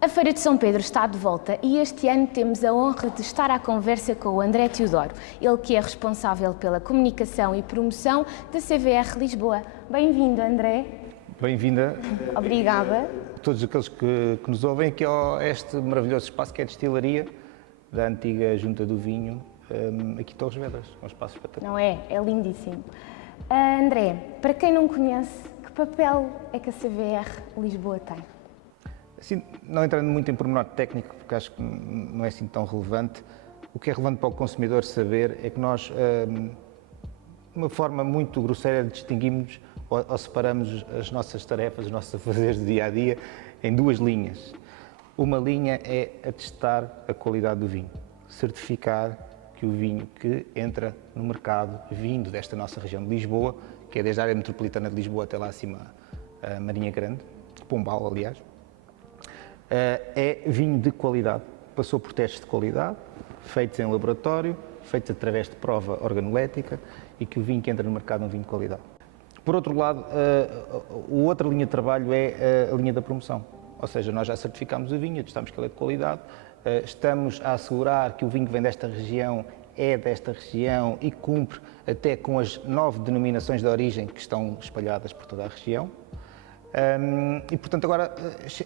A Feira de São Pedro está de volta e este ano temos a honra de estar à conversa com o André Teodoro, ele que é responsável pela comunicação e promoção da CVR Lisboa. Bem-vindo, André. Bem-vinda. Obrigada. Todos aqueles que nos ouvem aqui a este maravilhoso espaço que é a destilaria da antiga Junta do Vinho, aqui em Torres Vedras, um espaço espetacular. Não é? É lindíssimo. André, para quem não conhece, que papel é que a CVR Lisboa tem? Assim, não entrando muito em pormenor técnico, porque acho que não é assim tão relevante, o que é relevante para o consumidor saber é que nós, de uma forma muito grosseira, distinguimos ou separamos as nossas tarefas, os nossos afazeres do dia-a-dia em duas linhas. Uma linha é atestar a qualidade do vinho, certificar que o vinho que entra no mercado, vindo desta nossa região de Lisboa, que é desde a área metropolitana de Lisboa até lá acima, a Marinha Grande, Pombal, aliás, é vinho de qualidade. Passou por testes de qualidade, feitos em laboratório, feitos através de prova organolética e que o vinho que entra no mercado é um vinho de qualidade. Por outro lado, a outra linha de trabalho é a linha da promoção. Ou seja, nós já certificamos o vinho, atestamos que ele é de qualidade, estamos a assegurar que o vinho que vem desta região é desta região e cumpre até com as 9 denominações de origem que estão espalhadas por toda a região. E, portanto, agora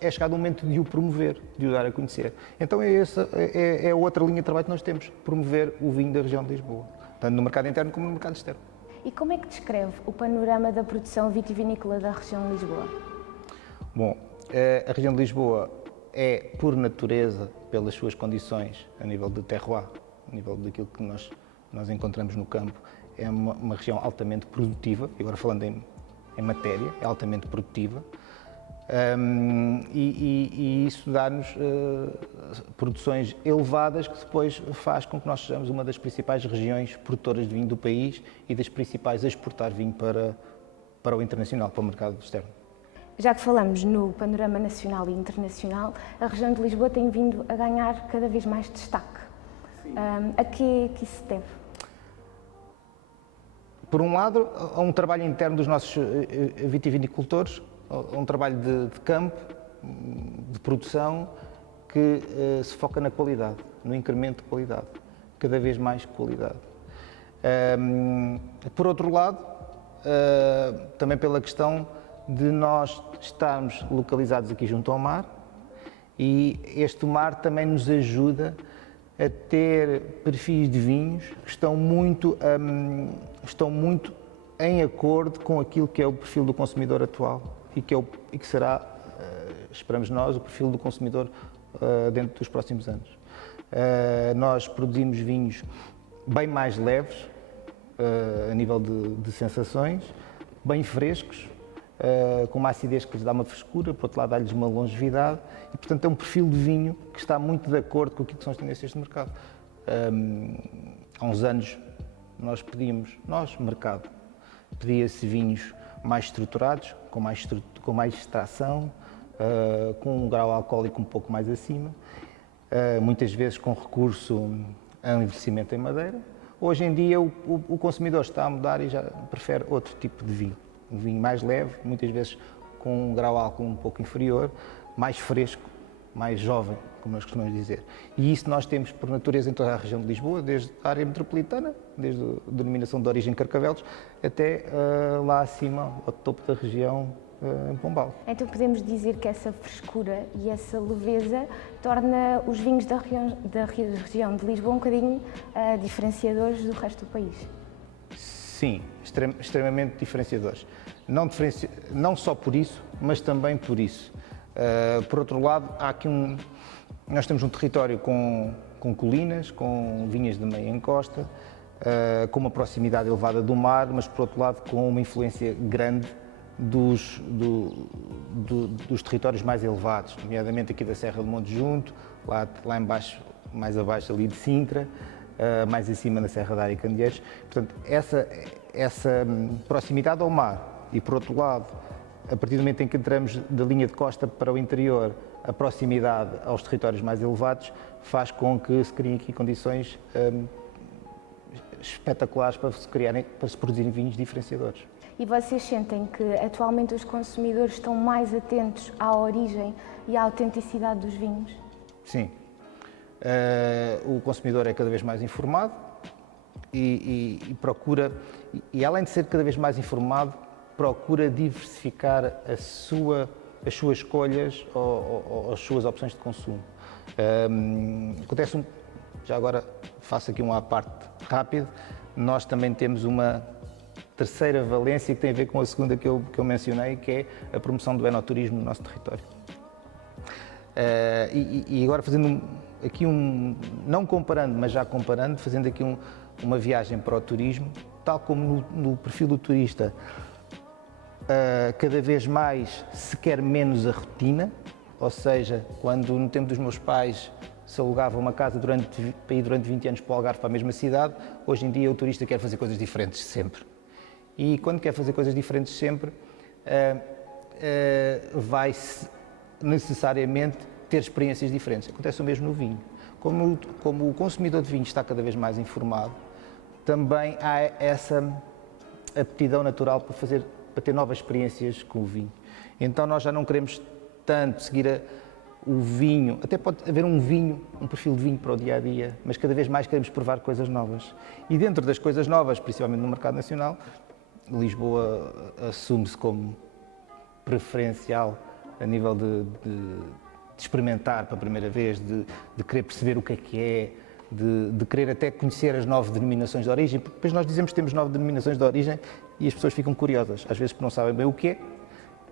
é chegado o momento de o promover, de o dar a conhecer. Então é a outra linha de trabalho que nós temos, promover o vinho da região de Lisboa, tanto no mercado interno como no mercado externo. E como é que descreve o panorama da produção vitivinícola da região de Lisboa? Bom, a região de Lisboa é, por natureza, pelas suas condições, a nível de terroir, a nível daquilo que nós encontramos no campo, é uma região altamente produtiva, e agora falando em matéria, é altamente produtiva, e isso dá-nos produções elevadas que depois faz com que nós sejamos uma das principais regiões produtoras de vinho do país e das principais a exportar vinho para o internacional, para o mercado externo. Já que falamos no panorama nacional e internacional, a região de Lisboa tem vindo a ganhar cada vez mais destaque. A que isso se deve? Por um lado, há um trabalho interno dos nossos vitivinicultores, um trabalho de campo, de produção, que se foca na qualidade, no incremento de qualidade, cada vez mais qualidade. Por outro lado, também pela questão de nós estarmos localizados aqui junto ao mar, e este mar também nos ajuda a ter perfis de vinhos que estão muito em acordo com aquilo que é o perfil do consumidor atual e que será, esperamos nós, o perfil do consumidor dentro dos próximos anos. Nós produzimos vinhos bem mais leves, a nível de sensações, bem frescos, com uma acidez que lhes dá uma frescura, por outro lado dá-lhes uma longevidade e, portanto, é um perfil de vinho que está muito de acordo com aquilo que são as tendências de mercado. Há uns anos mercado, pedia-se vinhos mais estruturados, com mais extração, com um grau alcoólico um pouco mais acima, muitas vezes com recurso a um envelhecimento em madeira. Hoje em dia o consumidor está a mudar e já prefere outro tipo de vinho. Um vinho mais leve, muitas vezes com um grau álcool um pouco inferior, mais fresco, mais jovem, como nós costumamos dizer. E isso nós temos por natureza em toda a região de Lisboa, desde a área metropolitana, desde a denominação de origem Carcavelos, até lá acima, ao topo da região, em Pombal. Então podemos dizer que essa frescura e essa leveza torna os vinhos da região de Lisboa um bocadinho diferenciadores do resto do país? Sim, extremamente diferenciadores. Não só por isso, mas também por isso. Por outro lado, nós temos um território com colinas, com vinhas de meia encosta, com uma proximidade elevada do mar, mas por outro lado com uma influência grande dos territórios mais elevados, nomeadamente aqui da Serra do Monte Junto, lá embaixo, mais abaixo ali de Sintra, mais acima na Serra da Aricandieiros. Portanto, essa proximidade ao mar e, por outro lado, a partir do momento em que entramos da linha de costa para o interior, a proximidade aos territórios mais elevados faz com que se criem aqui condições espetaculares para se produzirem vinhos diferenciadores. E vocês sentem que atualmente os consumidores estão mais atentos à origem e à autenticidade dos vinhos? Sim. O consumidor é cada vez mais informado e procura, e além de ser cada vez mais informado, procura diversificar as suas escolhas ou as suas opções de consumo. Acontece, já agora faço aqui uma à parte rápido, nós também temos uma terceira valência que tem a ver com a segunda que eu mencionei, que é a promoção do enoturismo no nosso território. E agora fazendo aqui não comparando, mas já comparando, fazendo aqui uma viagem para o turismo, tal como no perfil do turista, cada vez mais se quer menos a rotina, ou seja, quando no tempo dos meus pais se alugava uma casa para ir durante 20 anos para o Algarve, para a mesma cidade, hoje em dia o turista quer fazer coisas diferentes sempre. E quando quer fazer coisas diferentes sempre, vai necessariamente ter experiências diferentes. Acontece o mesmo no vinho. Como o consumidor de vinho está cada vez mais informado, também há essa aptidão natural para ter novas experiências com o vinho. Então nós já não queremos tanto seguir o vinho, até pode haver um perfil de vinho para o dia-a-dia, mas cada vez mais queremos provar coisas novas. E dentro das coisas novas, principalmente no mercado nacional, Lisboa assume-se como preferencial a nível de experimentar pela primeira vez, de querer perceber o que é, de querer até conhecer as 9 denominações de origem, porque depois nós dizemos que temos 9 denominações de origem e as pessoas ficam curiosas, às vezes porque não sabem bem o que é,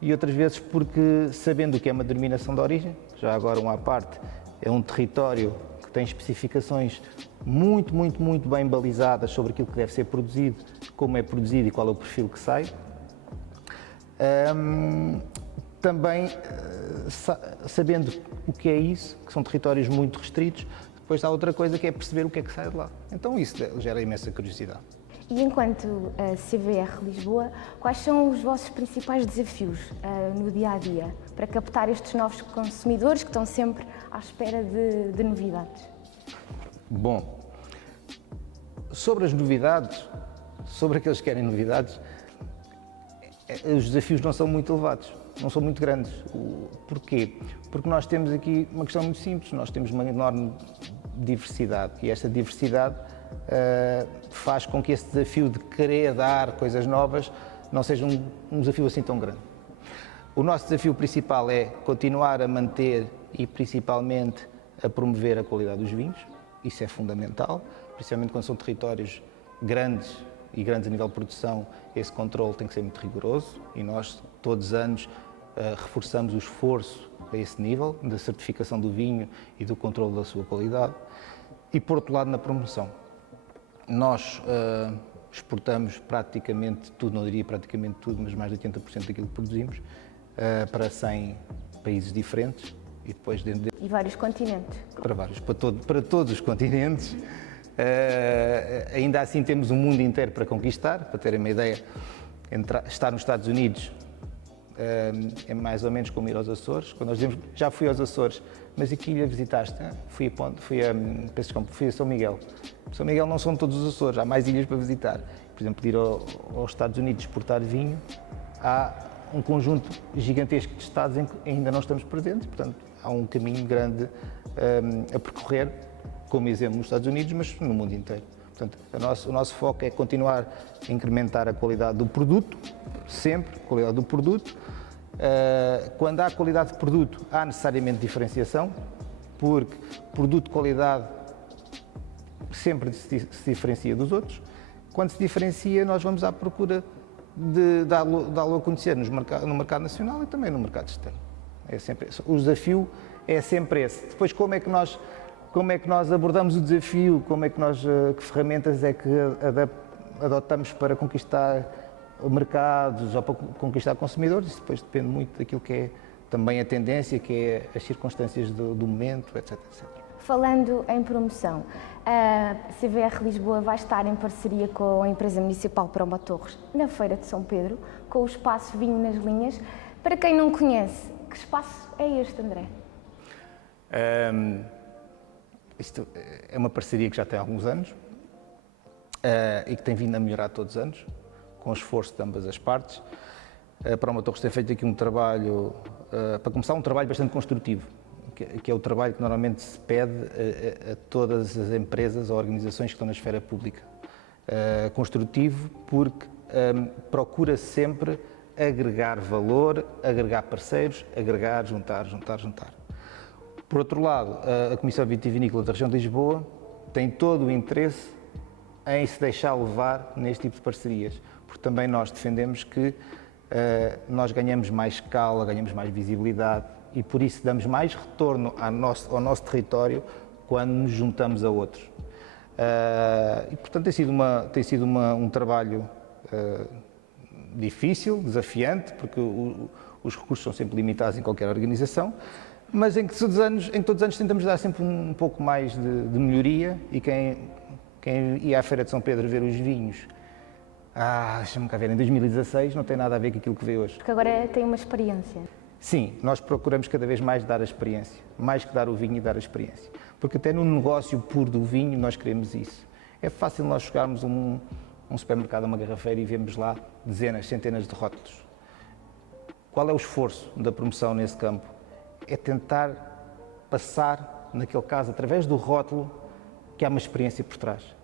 e outras vezes porque, sabendo o que é uma denominação de origem, já agora uma à parte, é um território que tem especificações muito bem balizadas sobre aquilo que deve ser produzido, como é produzido e qual é o perfil que sai. Também, sabendo o que é isso, que são territórios muito restritos, depois há outra coisa que é perceber o que é que sai de lá. Então isso gera imensa curiosidade. E enquanto CVR Lisboa, quais são os vossos principais desafios no dia-a-dia para captar estes novos consumidores que estão sempre à espera de novidades? Bom, sobre as novidades, sobre aqueles que querem novidades, os desafios não são muito elevados, não são muito grandes. Porquê? Porque nós temos aqui uma questão muito simples, nós temos uma enorme diversidade e esta diversidade faz com que esse desafio de querer dar coisas novas não seja um desafio assim tão grande. O nosso desafio principal é continuar a manter e principalmente a promover a qualidade dos vinhos, isso é fundamental, principalmente quando são territórios grandes e grandes a nível de produção, esse controle tem que ser muito rigoroso e nós todos os anos reforçamos o esforço a esse nível da certificação do vinho e do controle da sua qualidade. E por outro lado, na promoção. Nós exportamos praticamente tudo, não diria praticamente tudo, mas mais de 80% daquilo que produzimos para 100 países diferentes e depois dentro E vários continentes. Para todos os continentes. Ainda assim temos um mundo inteiro para conquistar, para terem uma ideia, estar nos Estados Unidos é mais ou menos como ir aos Açores. Quando nós dizemos, já fui aos Açores, mas e que ilha visitaste? Fui a São Miguel. São Miguel não são todos os Açores, há mais ilhas para visitar. Por exemplo, ir aos Estados Unidos exportar vinho, há um conjunto gigantesco de estados em que ainda não estamos presentes, portanto há um caminho grande a percorrer, como exemplo nos Estados Unidos, mas no mundo inteiro. Portanto, o nosso foco é continuar a incrementar a qualidade do produto, sempre, qualidade do produto. Quando há qualidade de produto, há necessariamente diferenciação, porque produto de qualidade sempre se diferencia dos outros. Quando se diferencia, nós vamos à procura de dá-lo a conhecer no mercado nacional e também no mercado externo. O desafio é sempre esse. Depois, como é que nós abordamos o desafio, que ferramentas é que adotamos para conquistar mercados ou para conquistar consumidores, isso depois depende muito daquilo que é também a tendência, que é as circunstâncias do momento, etc, etc. Falando em promoção, a CVR Lisboa vai estar em parceria com a empresa municipal Promo Torres na Feira de São Pedro, com o espaço Vinho nas Linhas. Para quem não conhece, que espaço é este, André? Isto é uma parceria que já tem há alguns anos e que tem vindo a melhorar todos os anos, com esforço de ambas as partes. A Proma Torres tem feito aqui um trabalho, para começar, um trabalho bastante construtivo, que é o trabalho que normalmente se pede a todas as empresas ou organizações que estão na esfera pública. Construtivo porque procura sempre agregar valor, agregar parceiros, agregar, juntar. Por outro lado, a Comissão Vitivinícola da Região de Lisboa tem todo o interesse em se deixar levar neste tipo de parcerias, porque também nós defendemos que nós ganhamos mais escala, ganhamos mais visibilidade e por isso damos mais retorno ao nosso território quando nos juntamos a outros. E portanto tem sido um trabalho difícil, desafiante, porque os recursos são sempre limitados em qualquer organização, mas em que todos os anos tentamos dar sempre um pouco mais de melhoria e quem ia à Feira de São Pedro ver os vinhos, deixa-me cá ver, em 2016 não tem nada a ver com aquilo que vê hoje. Porque agora tem uma experiência. Sim, nós procuramos cada vez mais dar a experiência, mais que dar o vinho e dar a experiência. Porque até no negócio puro do vinho nós queremos isso. É fácil nós chegarmos a um supermercado, a uma garrafeira e vemos lá dezenas, centenas de rótulos. Qual é o esforço da promoção nesse campo? É tentar passar, naquele caso, através do rótulo, que há uma experiência por trás.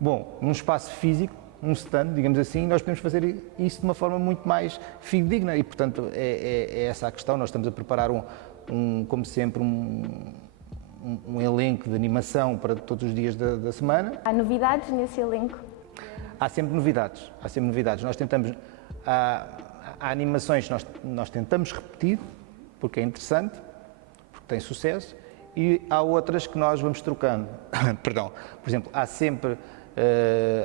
Bom, num espaço físico, um stand, digamos assim, nós podemos fazer isso de uma forma muito mais fidedigna e, portanto, é essa a questão. Nós estamos a preparar, como sempre, um elenco de animação para todos os dias da semana. Há novidades nesse elenco? Há sempre novidades. Nós tentamos, há animações que nós tentamos repetir, porque é interessante, porque tem sucesso, e há outras que nós vamos trocando. Perdão. Por exemplo, há sempre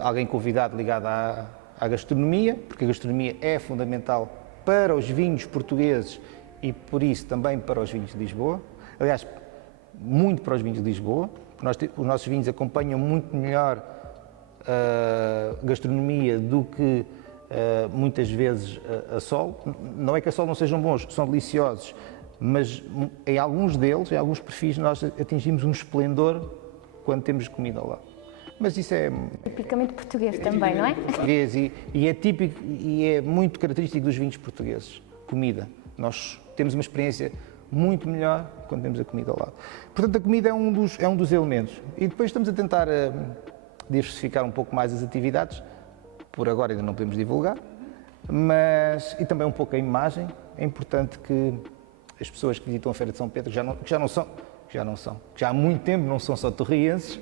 alguém convidado ligado à gastronomia, porque a gastronomia é fundamental para os vinhos portugueses e, por isso, também para os vinhos de Lisboa. Aliás, muito para os vinhos de Lisboa, porque os nossos vinhos acompanham muito melhor a gastronomia do que muitas vezes a sol. Não é que a sol não sejam bons, são deliciosos, mas em alguns deles, em alguns perfis, nós atingimos um esplendor quando temos comida ao lado. Mas isso é tipicamente português também, não é? Português e é típico e é muito característico dos vinhos portugueses. Comida. Nós temos uma experiência muito melhor quando temos a comida ao lado. Portanto, a comida é um dos elementos. E depois estamos a tentar diversificar um pouco mais as atividades. Por agora ainda não podemos divulgar, e também um pouco a imagem. É importante que as pessoas que visitam a Feira de São Pedro, que já há muito tempo não são só torrienses,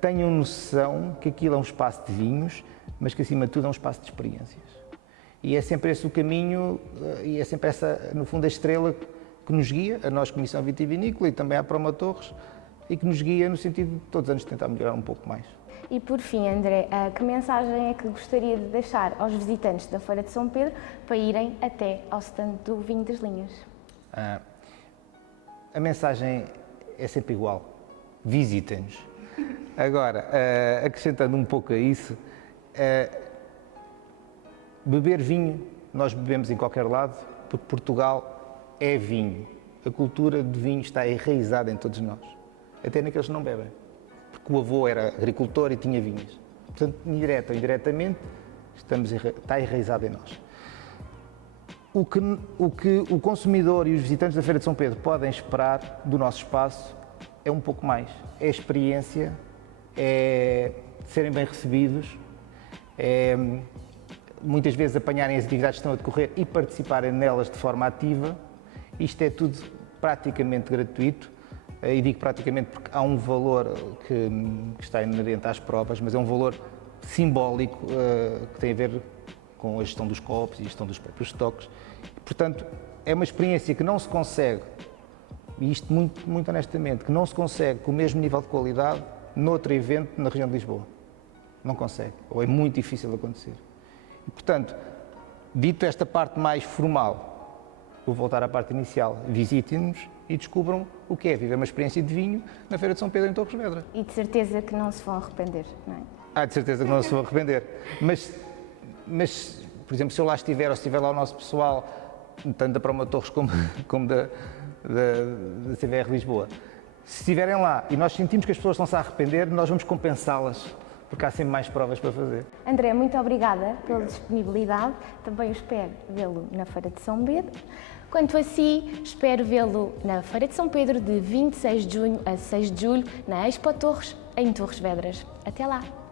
tenham noção que aquilo é um espaço de vinhos, mas que acima de tudo é um espaço de experiências. E é sempre esse o caminho, e é sempre essa, no fundo, a estrela que nos guia, a nós, Comissão Vitivinícola, e também à Proma Torres, e que nos guia no sentido de todos os anos tentar melhorar um pouco mais. E por fim, André, que mensagem é que gostaria de deixar aos visitantes da Feira de São Pedro para irem até ao stand do Vinho das Linhas? A mensagem é sempre igual. Visitem-nos. Agora, acrescentando um pouco a isso, beber vinho, nós bebemos em qualquer lado, porque Portugal é vinho. A cultura de vinho está enraizada em todos nós, até naqueles que não bebem. Porque o avô era agricultor e tinha vinhas. Portanto, direta ou indiretamente, está enraizado em nós. O que o consumidor e os visitantes da Feira de São Pedro podem esperar do nosso espaço é um pouco mais. É experiência, é serem bem recebidos, é muitas vezes apanharem as atividades que estão a decorrer e participarem nelas de forma ativa. Isto é tudo praticamente gratuito. E digo praticamente porque há um valor que está inerente às provas, mas é um valor simbólico que tem a ver com a gestão dos copos e a gestão dos próprios estoques. Portanto, é uma experiência que não se consegue, e isto muito, muito honestamente, que não se consegue com o mesmo nível de qualidade noutro evento na região de Lisboa. Não consegue, ou é muito difícil de acontecer. E, portanto, dito esta parte mais formal, vou voltar à parte inicial. Visitem-nos e descubram o que é viver uma experiência de vinho na Feira de São Pedro em Torres Vedras. E de certeza que não se vão arrepender, não é? De certeza que não se vão arrepender. Mas, por exemplo, se eu lá estiver, ou se estiver lá o nosso pessoal, tanto da Proma Torres como da CVR Lisboa, se estiverem lá e nós sentimos que as pessoas estão-se a arrepender, nós vamos compensá-las, porque há sempre mais provas para fazer. André, muito obrigada pela disponibilidade. Também espero vê-lo na Feira de São Pedro. Quanto a si, espero vê-lo na Feira de São Pedro de 26 de junho a 6 de julho, na Expo Torres, em Torres Vedras. Até lá!